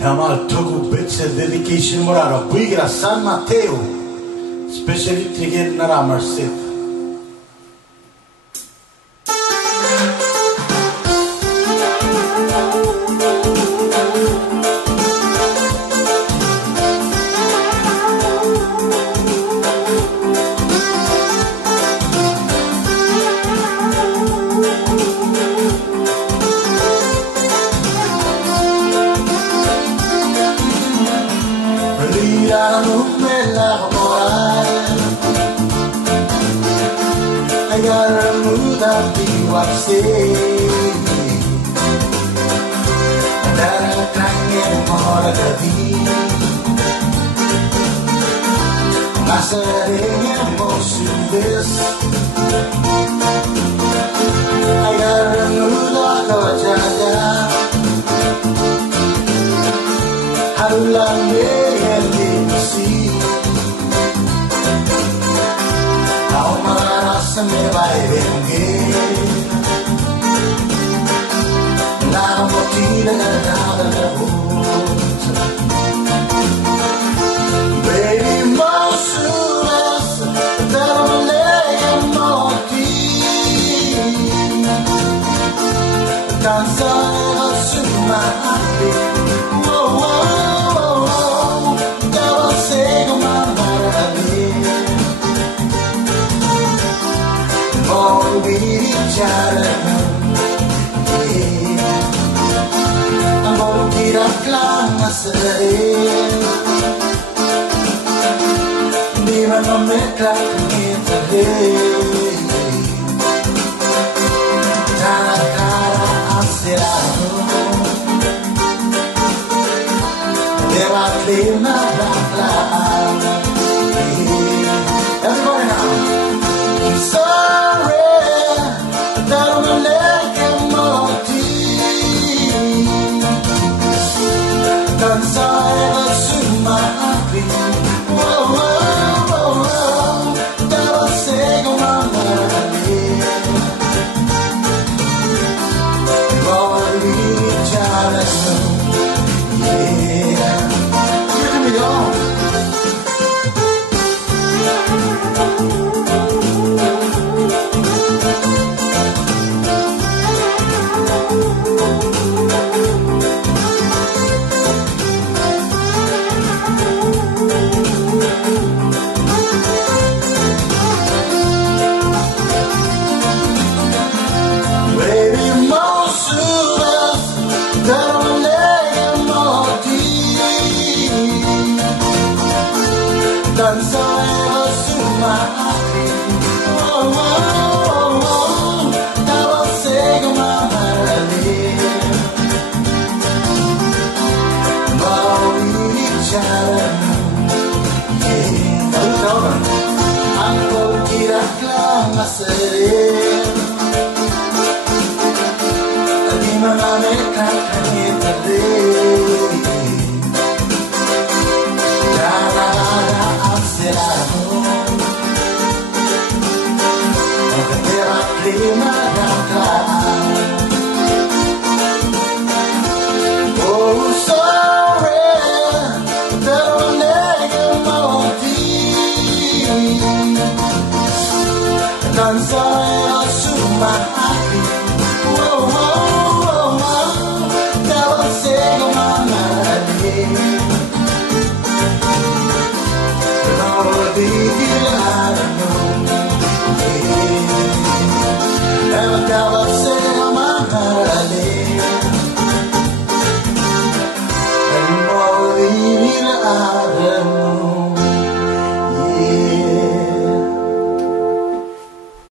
Tamal Togo Bits dedication Morara Buigra San Mateo, especially Trigger Naramar Sip. I gotta remove that thing what say that I can't get more of the Masarenya Mosulis I gotta remove that Kawajada Harula me and see me vaivenge la motina nada baby monsuras darle moti danza suma oh oh dava sego mandare Amor tira clamas Viva no me trae cara acerado Deva clima blanca Everybody now Sorry danza suma oh oh oh dava sego mamare Maui charano Anko tira clama sere Adima mame kakane tade Prima d'anca Oh, sorry Devo nega molti Danza e suma Oh, oh, oh Devo sego mamma Lord,